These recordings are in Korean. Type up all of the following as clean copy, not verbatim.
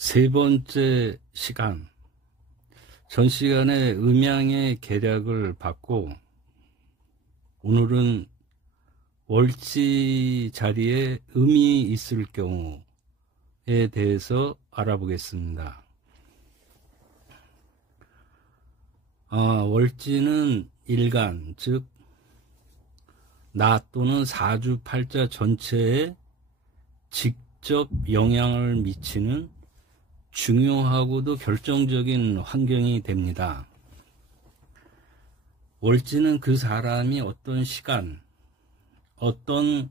세 번째 시간, 전 시간에 음양의 계략을 받고 오늘은 월지 자리에 음이 있을 경우에 대해서 알아보겠습니다. 월지는 일간, 즉 나 또는 사주팔자 전체에 직접 영향을 미치는 중요하고도 결정적인 환경이 됩니다. 월지는 그 사람이 어떤 시간, 어떤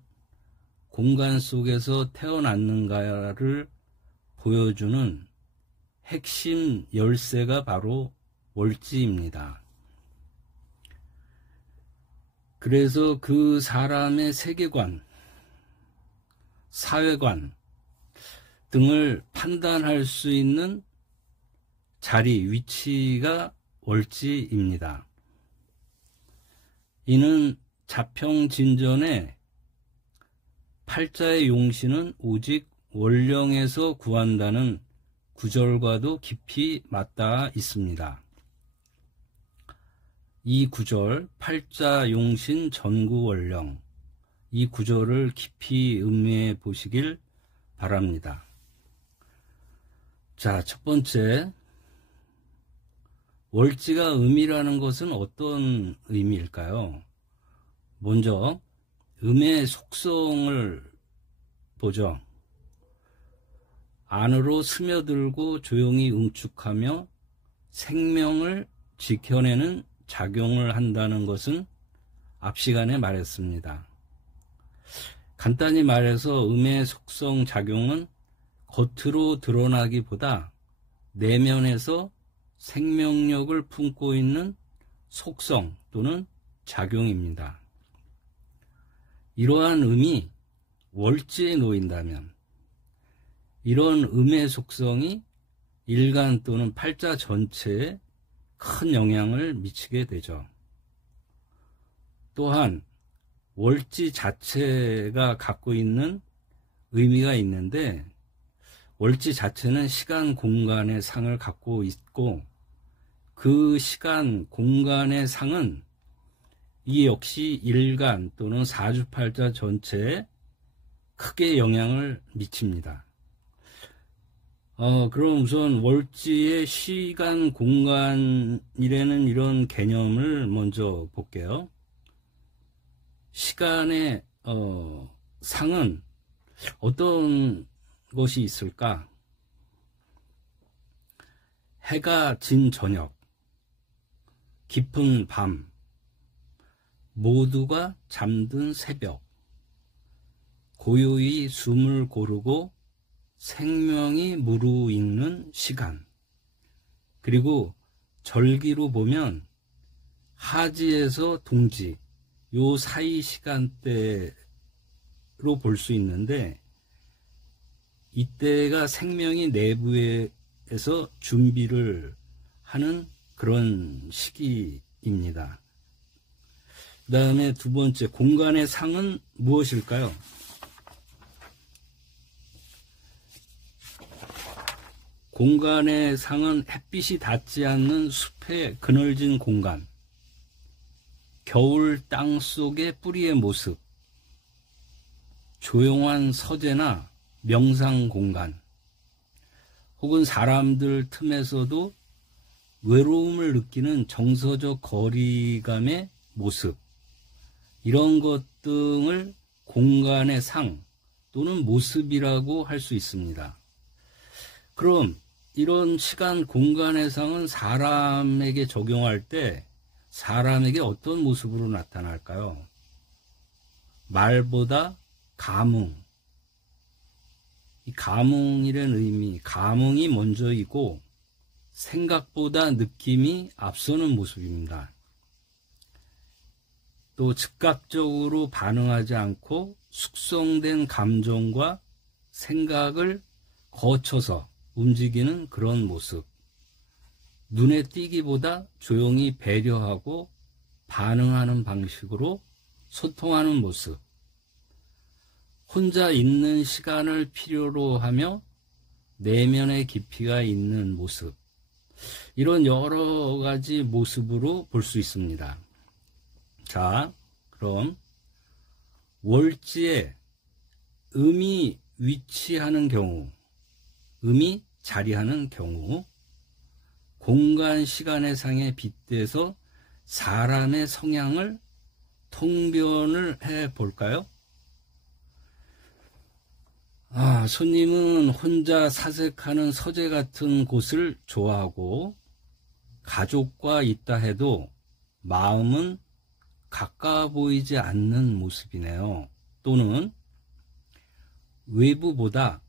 공간 속에서 태어났는가를 보여주는 핵심 열쇠가 바로 월지입니다. 그래서 그 사람의 세계관, 사회관 등을 판단할 수 있는 자리, 위치가 월지입니다. 이는 자평진전에 팔자의 용신은 오직 월령에서 구한다는 구절과도 깊이 맞닿아 있습니다. 이 구절, 팔자 용신 전구월령, 이 구절을 깊이 음미해 보시길 바랍니다. 자, 첫 번째, 월지가 음이라는 것은 어떤 의미일까요? 먼저 음의 속성을 보죠. 안으로 스며들고 조용히 응축하며 생명을 지켜내는 작용을 한다는 것은 앞 시간에 말했습니다. 간단히 말해서 음의 속성 작용은 겉으로 드러나기보다 내면에서 생명력을 품고 있는 속성 또는 작용입니다. 이러한 음이 월지에 놓인다면 이런 음의 속성이 일간 또는 팔자 전체에 큰 영향을 미치게 되죠. 또한 월지 자체가 갖고 있는 의미가 있는데, 월지 자체는 시간 공간의 상을 갖고 있고 그 시간 공간의 상은 이 역시 일간 또는 사주팔자 전체에 크게 영향을 미칩니다. 그럼 우선 월지의 시간 공간이라는 이런 개념을 먼저 볼게요. 시간의 상은 어떤 것이 있을까? 해가 진 저녁, 깊은 밤, 모두가 잠든 새벽, 고요히 숨을 고르고 생명이 무르익는 시간, 그리고 절기로 보면 하지에서 동지, 요 사이 시간대로 볼 수 있는데, 이때가 생명이 내부에서 준비를 하는 그런 시기입니다. 그 다음에 두 번째, 공간의 상은 무엇일까요? 공간의 상은 햇빛이 닿지 않는 숲의 그늘진 공간, 겨울 땅 속의 뿌리의 모습, 조용한 서재나 명상 공간, 혹은 사람들 틈에서도 외로움을 느끼는 정서적 거리감의 모습, 이런 것 등을 공간의 상 또는 모습이라고 할 수 있습니다. 그럼 이런 시간 공간의 상은 사람에게 적용할 때 사람에게 어떤 모습으로 나타날까요? 말보다 감흥, 이 감흥이라는 의미, 감흥이 먼저이고 생각보다 느낌이 앞서는 모습입니다. 또 즉각적으로 반응하지 않고 숙성된 감정과 생각을 거쳐서 움직이는 그런 모습, 눈에 띄기보다 조용히 배려하고 반응하는 방식으로 소통하는 모습, 혼자 있는 시간을 필요로 하며 내면의 깊이가 있는 모습, 이런 여러 가지 모습으로 볼 수 있습니다. 자, 그럼 월지에 음이 위치하는 경우, 음이 자리하는 경우, 공간 시간의 상에 빗대서 사람의 성향을 통변을 해 볼까요? 손님은 혼자 사색하는 서재 같은 곳을 좋아하고, 가족과 있다 해도 마음은 가까워 보이지 않는 모습이네요. 또는 외부보다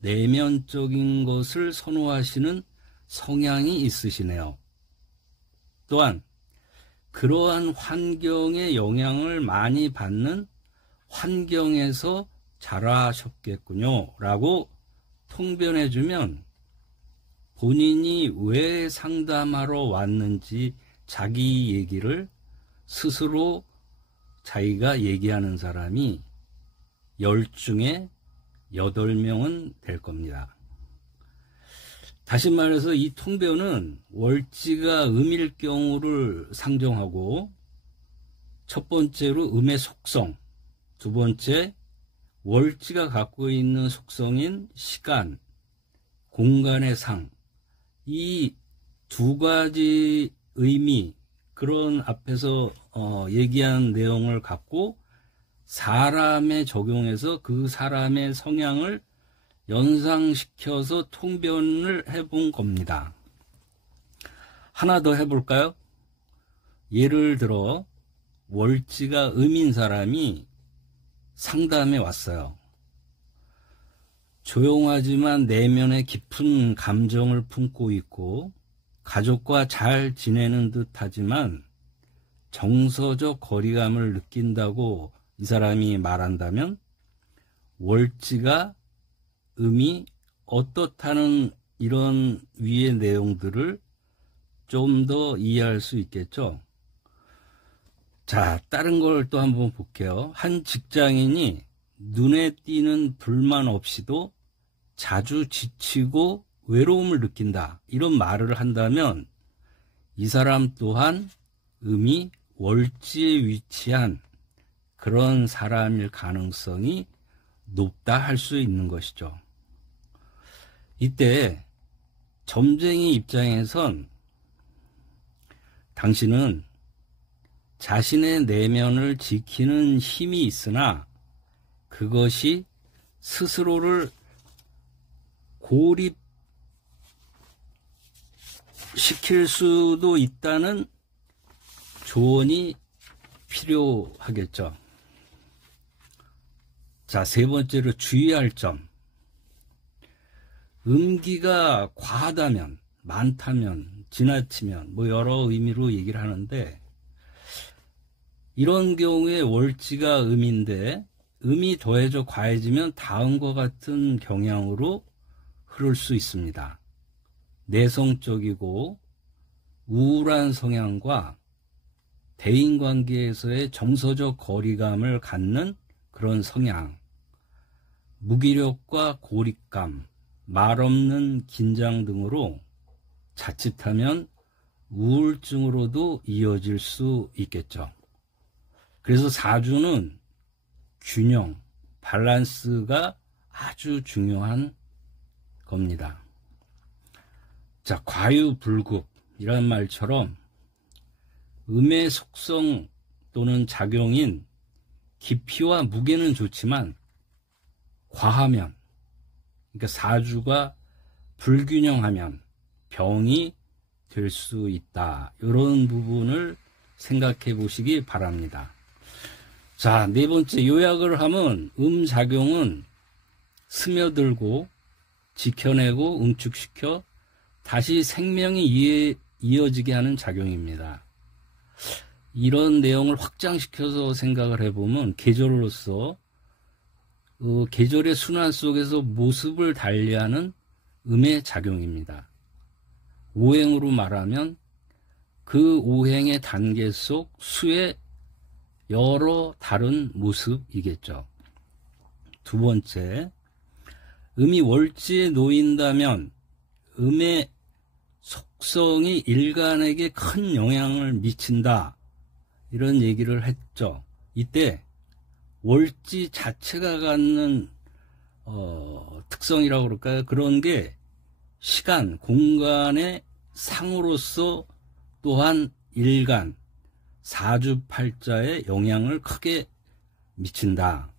내면적인 것을 선호하시는 성향이 있으시네요. 또한 그러한 환경의 영향을 많이 받는 환경에서 자라셨겠군요 라고 통변해주면, 본인이 왜 상담하러 왔는지 자기 얘기를 스스로 자기가 얘기하는 사람이 10중에 8명은 될 겁니다. 다시 말해서 이 통변은 월지가 음일 경우를 상정하고, 첫 번째로 음의 속성, 두 번째 월지가 갖고 있는 속성인 시간, 공간의 상, 이 두 가지 의미, 그런 앞에서 얘기한 내용을 갖고 사람에 적용해서 그 사람의 성향을 연상시켜서 통변을 해본 겁니다. 하나 더 해볼까요? 예를 들어 월지가 음인 사람이 상담에 왔어요. 조용하지만 내면에 깊은 감정을 품고 있고, 가족과 잘 지내는 듯 하지만 정서적 거리감을 느낀다고 이 사람이 말한다면, 월지가 음이 어떻다는 이런 위의 내용들을 좀 더 이해할 수 있겠죠. 자, 다른 걸 또 한번 볼게요. 한 직장인이 눈에 띄는 불만 없이도 자주 지치고 외로움을 느낀다, 이런 말을 한다면 이 사람 또한 음이 월지에 위치한 그런 사람일 가능성이 높다 할 수 있는 것이죠. 이때 점쟁이 입장에선 당신은 자신의 내면을 지키는 힘이 있으나 그것이 스스로를 고립시킬 수도 있다는 조언이 필요하겠죠. 자, 세 번째로 주의할 점. 음기가 과하다면, 많다면, 지나치면, 여러 의미로 얘기를 하는데, 이런 경우에 월지가 음인데 음이 더해져 과해지면 다음과 같은 경향으로 흐를 수 있습니다. 내성적이고 우울한 성향과 대인관계에서의 정서적 거리감을 갖는 그런 성향, 무기력과 고립감, 말없는 긴장 등으로 자칫하면 우울증으로도 이어질 수 있겠죠. 그래서 사주는 균형, 밸런스가 아주 중요한 겁니다. 자, 과유불급이라는 말처럼 음의 속성 또는 작용인 깊이와 무게는 좋지만 과하면, 그러니까 사주가 불균형하면 병이 될 수 있다. 이런 부분을 생각해 보시기 바랍니다. 자, 네 번째, 요약을 하면 음작용은 스며들고 지켜내고 응축시켜 다시 생명이 이어지게 하는 작용입니다. 이런 내용을 확장시켜서 생각을 해보면 계절로서 계절의 순환 속에서 모습을 달리하는 음의 작용입니다. 오행으로 말하면 그 오행의 단계 속 수의 여러 다른 모습이겠죠. 두 번째, 음이 월지에 놓인다면 음의 속성이 일간에게 큰 영향을 미친다, 이런 얘기를 했죠. 이때 월지 자체가 갖는 특성이라고 그럴까요? 그런 게 시간, 공간의 상으로서 또한 일간, 사주팔자에 영향을 크게 미친다.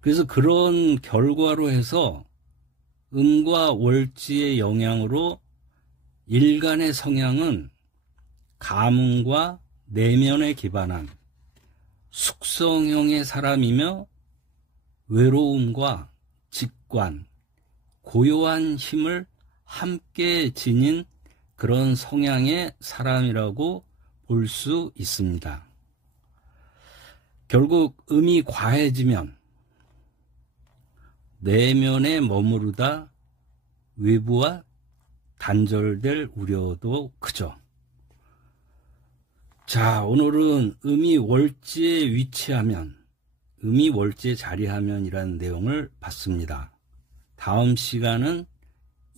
그래서 그런 결과로 해서 음과 월지의 영향으로 일간의 성향은 가문과 내면에 기반한 숙성형의 사람이며 외로움과 직관, 고요한 힘을 함께 지닌 그런 성향의 사람이라고 볼 수 있습니다. 결국 음이 과해지면 내면에 머무르다 외부와 단절될 우려도 크죠. 자, 오늘은 음이 월지에 위치하면, 음이 월지에 자리하면이라는 내용을 봤습니다. 다음 시간은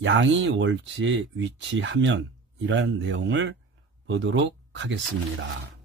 양이 월지에 위치하면이라는 내용을 보도록 하겠습니다.